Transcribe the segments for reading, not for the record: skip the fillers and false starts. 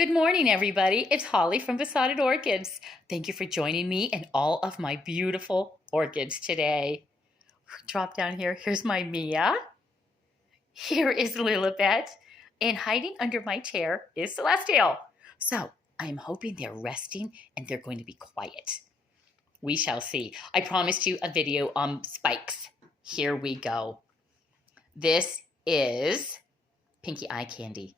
Good morning, everybody. It's Holly from Besotted Orchids. Thank you for joining me and all of my beautiful orchids today. Drop down here. Here's my Mia. Here is Lilibet. And hiding under my chair is Celestial. So I am hoping they're resting and they're going to be quiet. We shall see. I promised you a video on spikes. Here we go. This is Pinky Eye Candy.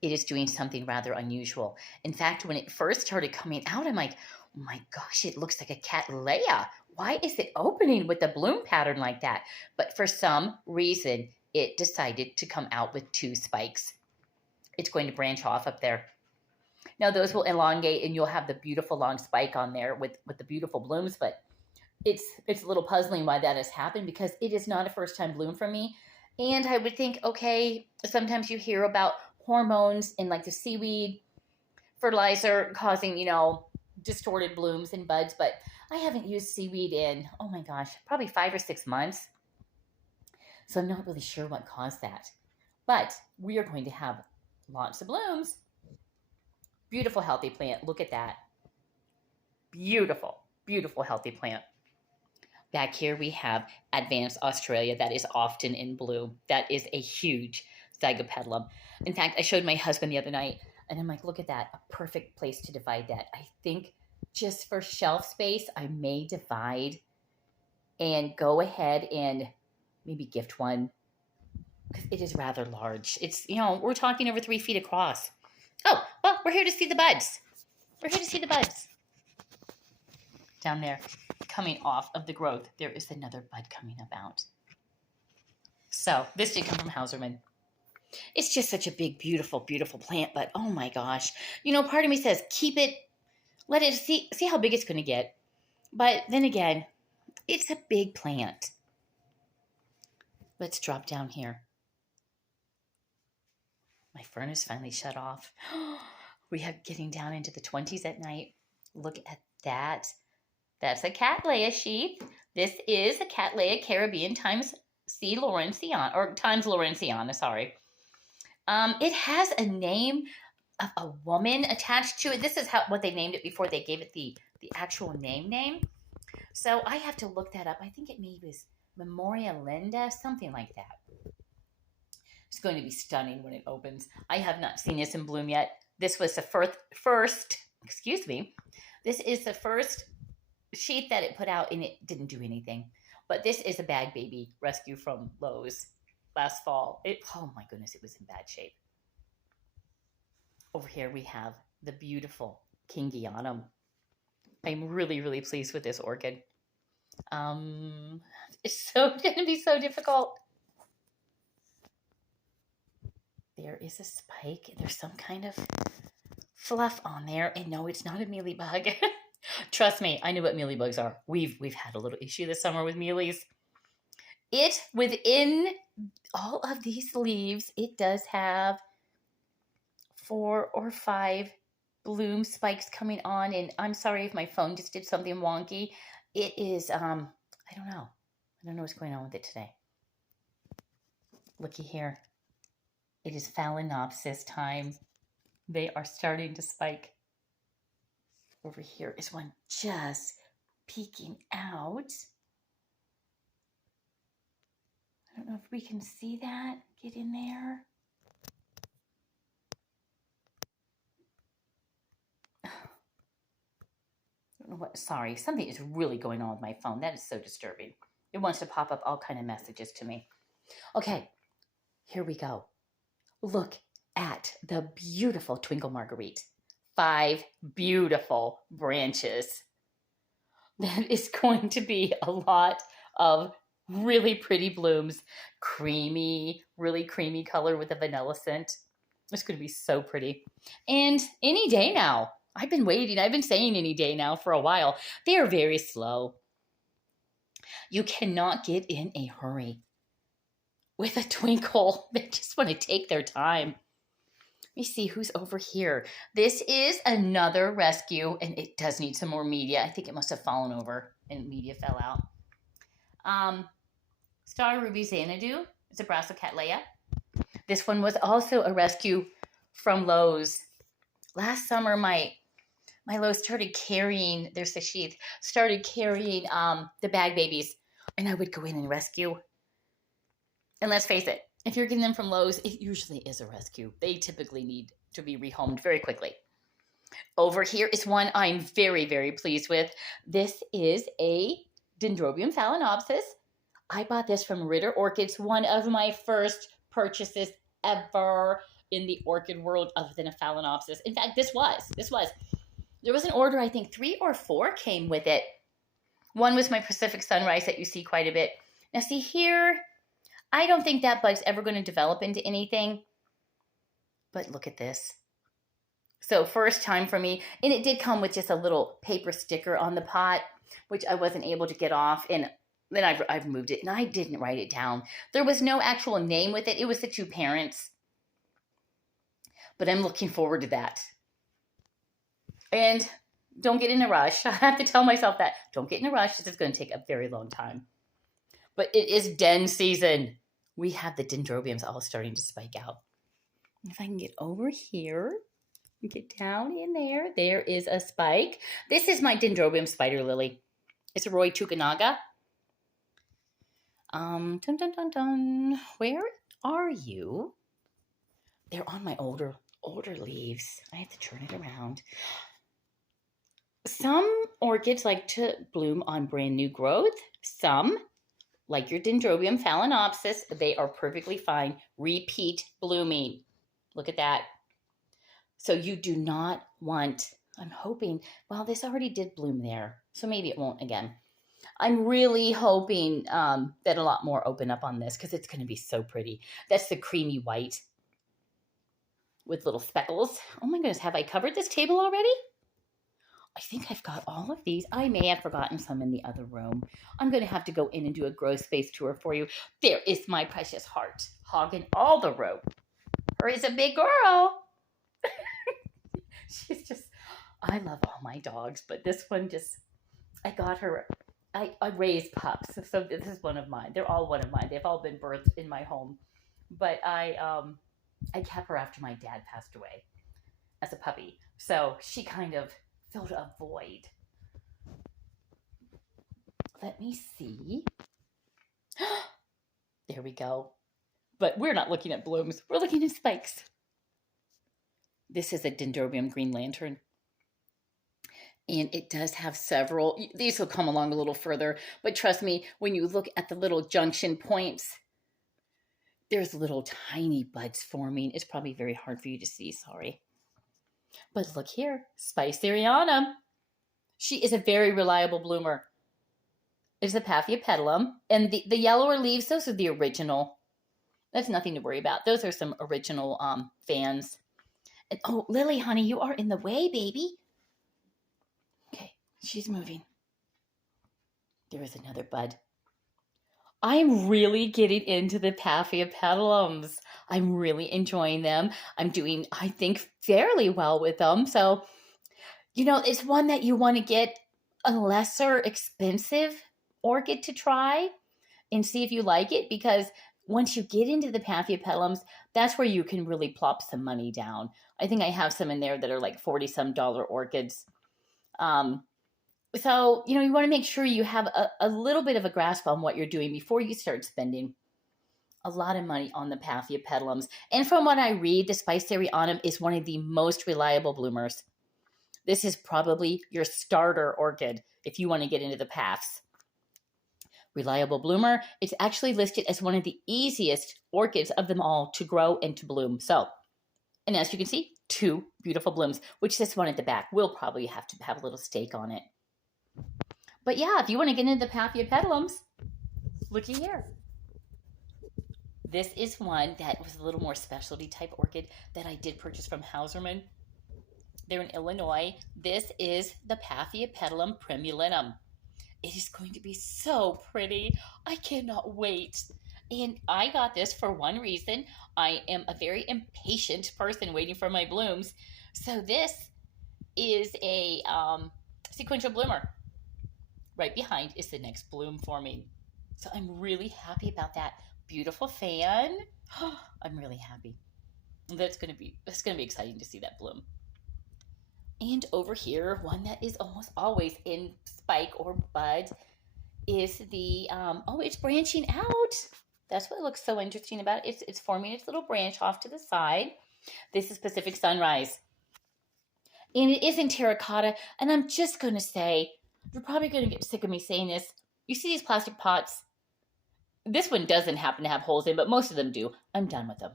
It is doing something rather unusual. In fact, when it first started coming out, I'm like, oh my gosh, it looks like a cattleya. Why is it opening with a bloom pattern like that? But for some reason, it decided to come out with two spikes. It's going to branch off up there. Now, those will elongate and you'll have the beautiful long spike on there with the beautiful blooms, but it's a little puzzling why that has happened because it is not a first time bloom for me. And I would think, okay, sometimes you hear about hormones in like the seaweed fertilizer causing, distorted blooms and buds, but I haven't used seaweed in, oh my gosh, probably 5 or 6 months. So I'm not really sure what caused that. But we are going to have lots of blooms. Beautiful, healthy plant. Look at that. Beautiful, beautiful, healthy plant. Back here we have Advanced Australia that is often in bloom. That is a huge zygopetalum. In fact, I showed my husband the other night, and I'm like, look at that, a perfect place to divide that. I think just for shelf space, I may divide and go ahead and maybe gift one because it is rather large. It's, we're talking over 3 feet across. Oh, well, we're here to see the buds. We're here to see the buds. Down there, coming off of the growth, there is another bud coming about. So this did come from Hauserman. It's just such a big, beautiful, beautiful plant, but oh my gosh. Part of me says, keep it, let it see how big it's going to get. But then again, it's a big plant. Let's drop down here. My furnace finally shut off. We have getting down into the 20s at night. Look at that. That's a Cattleya sheath. This is a Cattleya Caribbean times C. Lawrenceana, or times Lawrenceana, sorry. It has a name of a woman attached to it. This is what they named it before they gave it the actual name. So I have to look that up. I think it maybe was Memoria Linda, something like that. It's going to be stunning when it opens. I have not seen this in bloom yet. This was the first, excuse me. This is the first sheath that it put out, and it didn't do anything. But this is a bag baby rescue from Lowe's last fall. Oh my goodness, it was in bad shape. Over here we have the beautiful Kingianum. I'm really, really pleased with this orchid. It's going to be so difficult. There is a spike. There's some kind of fluff on there. And no, it's not a mealybug. Trust me, I know what mealybugs are. We've had a little issue this summer with mealies. Within all of these leaves, it does have 4 or 5 bloom spikes coming on. And I'm sorry if my phone just did something wonky. It is, I don't know. I don't know what's going on with it today. Looky here. It is Phalaenopsis time. They are starting to spike. Over here is one just peeking out. I don't know if we can see that. Get in there. I don't know what, sorry, something is really going on with my phone. That is so disturbing. It wants to pop up all kind of messages to me. Okay, here we go. Look at the beautiful Twinkle Marguerite. 5 beautiful branches. That is going to be a lot of really pretty blooms. Creamy, really creamy color with a vanilla scent. It's going to be so pretty. And any day now. I've been waiting. I've been saying any day now for a while. They are very slow. You cannot get in a hurry with a twinkle. They just want to take their time. Let me see who's over here. This is another rescue, and it does need some more media. I think it must have fallen over and media fell out. Star Ruby Xanadu. It's a Brassicatleya. This one was also a rescue from Lowe's. Last summer, my Lowe's started carrying, there's the sheath, started carrying the bag babies. And I would go in and rescue. And let's face it, if you're getting them from Lowe's, it usually is a rescue. They typically need to be rehomed very quickly. Over here is one I'm very, very pleased with. This is a Dendrobium phalaenopsis. I bought this from Ritter Orchids, one of my first purchases ever in the orchid world other than a phalaenopsis. In fact, there was an order, I think 3 or 4 came with it. One was my Pacific Sunrise that you see quite a bit. Now see here, I don't think that bug's ever going to develop into anything, but look at this. So first time for me, and it did come with just a little paper sticker on the pot, which I wasn't able to get off, and then I've moved it, and I didn't write it down. There was no actual name with it. It was the 2 parents, but I'm looking forward to that. And don't get in a rush. I have to tell myself that. Don't get in a rush. This is going to take a very long time. But it is den season. We have the dendrobiums all starting to spike out. If I can get over here, get down in there, there is a spike. This is my Dendrobium spider lily. It's a Roy Tukanaga. Dun dun dun dun. Where are you? They're on my older leaves. I have to turn it around. Some orchids like to bloom on brand new growth. Some, like your Dendrobium phalaenopsis, they are perfectly fine repeat blooming. Look at that. So you do not want, I'm hoping, well, this already did bloom there, so maybe it won't again. I'm really hoping that a lot more open up on this because it's going to be so pretty. That's the creamy white with little speckles. Oh my goodness, have I covered this table already? I think I've got all of these. I may have forgotten some in the other room. I'm going to have to go in and do a grow space tour for you. There is my precious heart, hogging all the room. Her is a big girl. She's just, I love all my dogs, but this one just, I got her, I raised pups, so this is one of mine. They're all one of mine. They've all been birthed in my home, but I kept her after my dad passed away as a puppy, so she kind of filled a void. Let me see. There we go. But we're not looking at blooms. We're looking at spikes. This is a Dendrobium green lantern. And it does have several. These will come along a little further. But trust me, when you look at the little junction points, there's little tiny buds forming. It's probably very hard for you to see. Sorry. But look here. Spicerianum. She is a very reliable bloomer. It's the Paphiapetalum. And the yellower leaves, those are the original. That's nothing to worry about. Those are some original fans. And, oh, Lily, honey, you are in the way, baby. Okay, she's moving. There is another bud. I'm really getting into the Paphiapetalums. I'm really enjoying them. I'm doing, I think, fairly well with them. So, you know, it's one that you want to get a lesser expensive orchid to try and see if you like it, because once you get into the Paphiapetalums, that's where you can really plop some money down. I think I have some in there that are like $40-some orchids. So, you know, you want to make sure you have a little bit of a grasp on what you're doing before you start spending a lot of money on the Paphiapetalums. And from what I read, the Spicerianum is one of the most reliable bloomers. This is probably your starter orchid if you want to get into the Paphs. Reliable bloomer. It's actually listed as one of the easiest orchids of them all to grow and to bloom. So, and as you can see, 2 beautiful blooms, which this one at the back will probably have to have a little stake on it. But yeah, if you want to get into the Paphiapetalums, looky here. This is one that was a little more specialty type orchid that I did purchase from Hauserman. They're in Illinois. This is the Paphiapetalum primulinum. It is going to be so pretty. I cannot wait. And I got this for one reason. I am a very impatient person waiting for my blooms. So this is a sequential bloomer. Right behind is the next bloom forming. So I'm really happy about that. Beautiful fan. I'm really happy. That's gonna be exciting to see that bloom. And over here, one that is almost always in spike or bud is the, oh, it's branching out. That's what looks so interesting about it. It's forming its little branch off to the side. This is Pacific Sunrise. And it is in terracotta. And I'm just going to say, you're probably going to get sick of me saying this. You see these plastic pots? This one doesn't happen to have holes in, but most of them do. I'm done with them.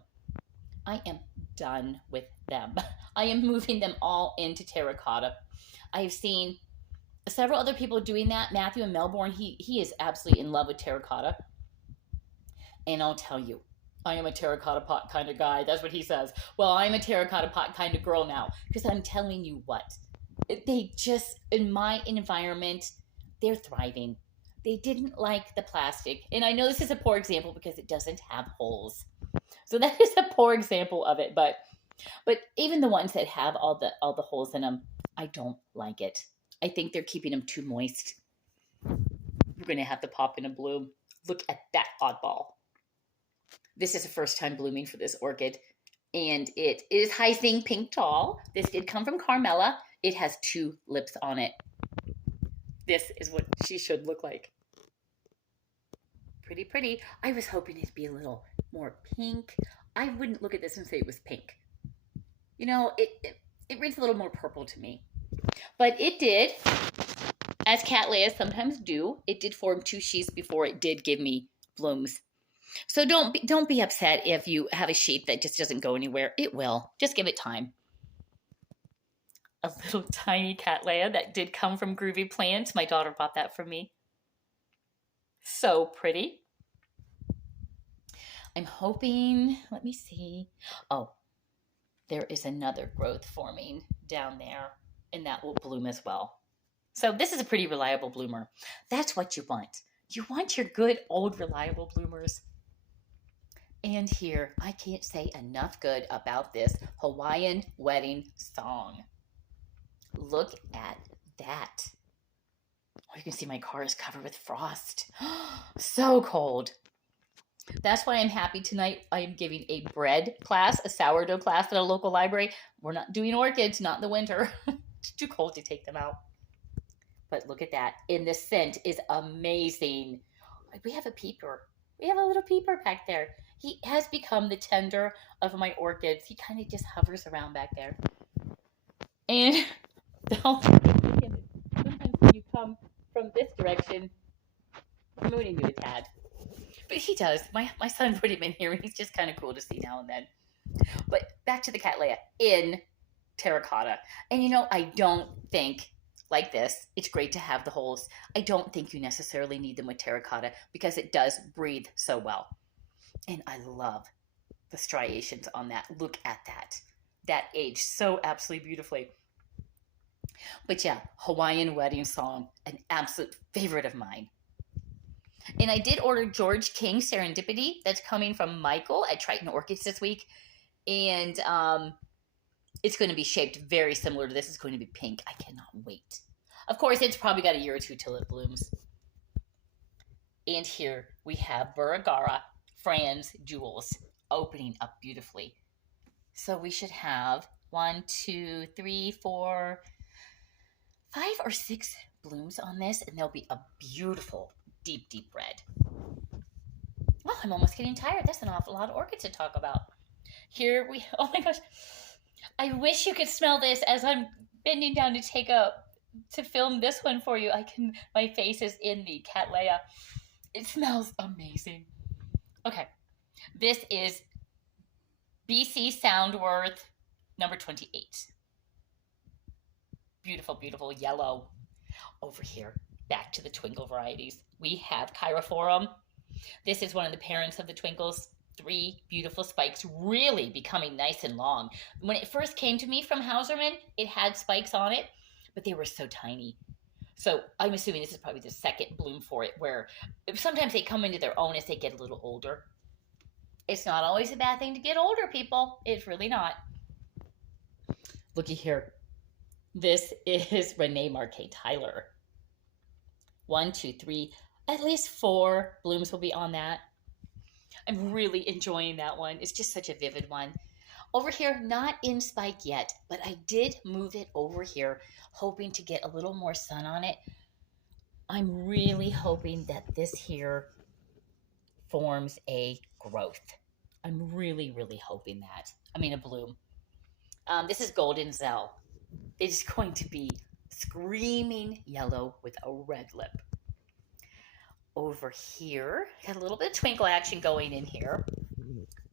I am done with them. I am moving them all into terracotta. I've seen several other people doing that. Matthew in Melbourne, he is absolutely in love with terracotta. And I'll tell you, I am a terracotta pot kind of guy. That's what he says. Well, I'm a terracotta pot kind of girl now. Because I'm telling you what, they just, in my environment, they're thriving. They didn't like the plastic. And I know this is a poor example because it doesn't have holes. So that is a poor example of it. But even the ones that have all the holes in them, I don't like it. I think they're keeping them too moist. We're going to have to pop in a bloom. Look at that oddball. This is the first time blooming for this orchid. And it is Hyacinth Pink Tall. This did come from Carmela. It has 2 lips on it. This is what she should look like. Pretty, pretty. I was hoping it'd be a little more pink. I wouldn't look at this and say it was pink. You know, it reads a little more purple to me. But it did, as Cattleyas sometimes do, it did form 2 sheaths before it did give me blooms. So don't be upset if you have a sheath that just doesn't go anywhere. It will. Just give it time. A little tiny Cattleya that did come from Groovy Plants. My daughter bought that for me. So pretty. I'm hoping, let me see. Oh, there is another growth forming down there, and that will bloom as well. So this is a pretty reliable bloomer. That's what you want. You want your good, old, reliable bloomers. And here, I can't say enough good about this Hawaiian Wedding Song. Look at that. Oh, you can see my car is covered with frost. So cold. That's why I'm happy tonight. I am giving a bread class, a sourdough class at a local library. We're not doing orchids, not in the winter. It's too cold to take them out. But look at that. And the scent is amazing. We have a peeper. We have a little peeper back there. He has become the tender of my orchids. He kind of just hovers around back there. And sometimes when you come from this direction, I'm mooning you a tad. But he does. My son put him in here, and he's just kind of cool to see now and then. But back to the Cattleya in terracotta. And you know, I don't think, like this, it's great to have the holes. I don't think you necessarily need them with terracotta because it does breathe so well. And I love the striations on that. Look at that. That aged so absolutely beautifully. But yeah, Hawaiian Wedding Song, an absolute favorite of mine. And I did order George King Serendipity. That's coming from Michael at Triton Orchids this week. And it's going to be shaped very similar to this. It's going to be pink. I cannot wait. Of course, it's probably got a year or 2 till it blooms. And here we have Burragara Franz Jewels opening up beautifully. So we should have 1, 2, 3, 4, 5 or 6 blooms on this. And they'll be a beautiful deep, deep red. Oh, I'm almost getting tired. That's an awful lot of orchids to talk about. Here we, oh my gosh. I wish you could smell this as I'm bending down to film this one for you. My face is in the Cattleya. It smells amazing. Okay. This is BC Soundworth number 28. Beautiful, beautiful yellow. Over here, back to the twinkle varieties. We have Cheirophorum. This is one of the parents of the twinkles. 3 beautiful spikes, really becoming nice and long. When it first came to me from Hauserman, it had spikes on it, but they were so tiny. So I'm assuming this is probably the second bloom for it, where sometimes they come into their own as they get a little older. It's not always a bad thing to get older, people. It's really not. Looky here. This is Renee Marquet Tyler. 1, 2, 3, at least 4 blooms will be on that. I'm really enjoying that one. It's just such a vivid one. Over here, not in spike yet, but I did move it over here, hoping to get a little more sun on it. I'm really hoping that this here forms a growth. I'm really, really hoping that. I mean, a bloom. This is Golden Zell. It is going to be screaming yellow with a red lip. Over here, got a little bit of twinkle action going in here,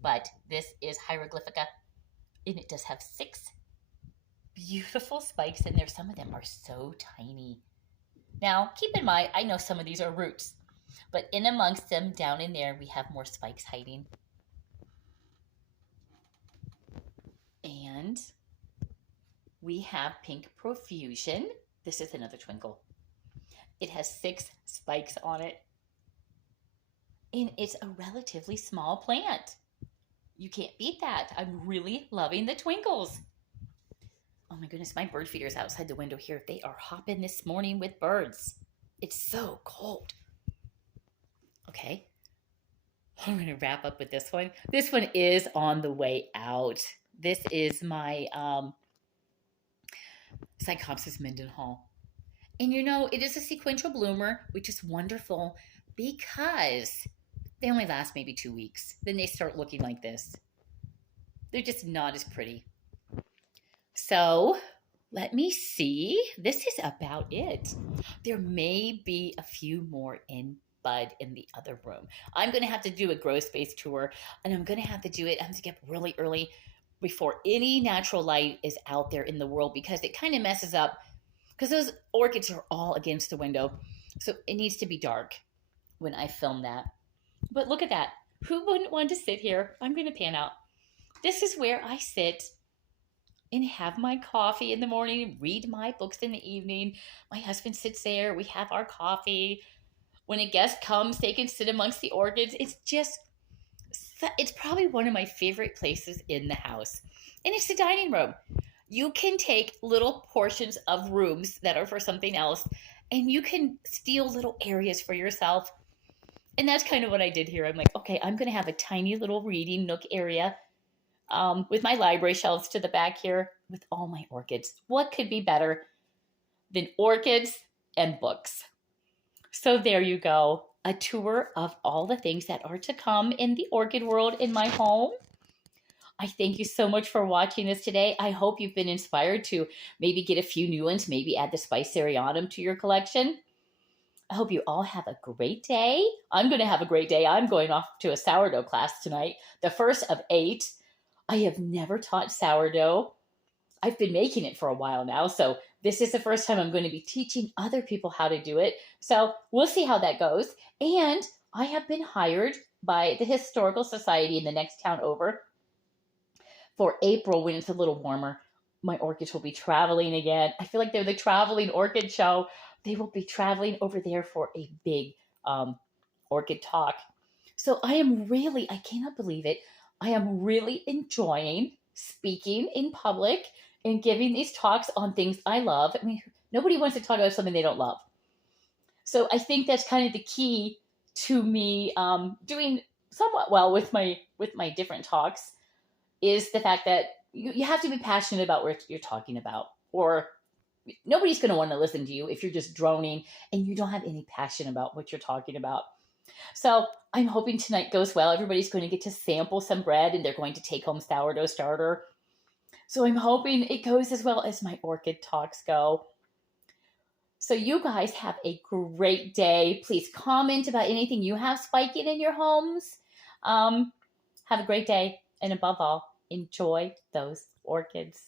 but this is Hieroglyphica, and it does have 6 beautiful spikes in there. Some of them are so tiny. Now, keep in mind, I know some of these are roots, but in amongst them, down in there, we have more spikes hiding. And we have Pink Profusion. This is another twinkle. It has 6 spikes on it. And it's a relatively small plant. You can't beat that. I'm really loving the twinkles. Oh my goodness, my bird feeder's outside the window here. They are hopping this morning with birds. It's so cold. Okay, I'm going to wrap up with this one. This one is on the way out. This is my Psychopsis Mendenhall. And you know, it is a sequential bloomer, which is wonderful because they only last maybe 2 weeks. Then they start looking like this. They're just not as pretty. So let me see. This is about it. There may be a few more in bud in the other room. I'm going to have to do a grow space tour, and I'm going to have to do it. I have to get up really early before any natural light is out there in the world because it kind of messes up because those orchids are all against the window. So it needs to be dark when I film that. But look at that. Who wouldn't want to sit here? I'm going to pan out. This is where I sit and have my coffee in the morning, read my books in the evening. My husband sits there. We have our coffee. When a guest comes, they can sit amongst the orchids. It's probably one of my favorite places in the house. And it's the dining room. You can take little portions of rooms that are for something else, and you can steal little areas for yourself. And that's kind of what I did here. I'm like, okay, I'm going to have a tiny little reading nook area with my library shelves to the back here with all my orchids. What could be better than orchids and books? So there you go. A tour of all the things that are to come in the orchid world in my home. I thank you so much for watching this today. I hope you've been inspired to maybe get a few new ones, maybe add the Spicerianum to your collection. I hope you all have a great day. I'm going to have a great day. I'm going off to a sourdough class tonight, the first of 8. I have never taught sourdough. I've been making it for a while now, so this is the first time I'm going to be teaching other people how to do it. So we'll see how that goes. And I have been hired by the Historical Society in the next town over for April when it's a little warmer. My orchids will be traveling again. I feel like they're the traveling orchid show. They will be traveling over there for a big orchid talk. So I cannot believe it. I am really enjoying speaking in public and giving these talks on things I love. I mean, nobody wants to talk about something they don't love. So I think that's kind of the key to me doing somewhat well with my different talks is the fact that you have to be passionate about what you're talking about, or nobody's going to want to listen to you if you're just droning and you don't have any passion about what you're talking about. So I'm hoping tonight goes well. Everybody's going to get to sample some bread and they're going to take home sourdough starter. So I'm hoping it goes as well as my orchid talks go. So you guys have a great day. Please comment about anything you have spiking in your homes. Have a great day. And above all, enjoy those orchids.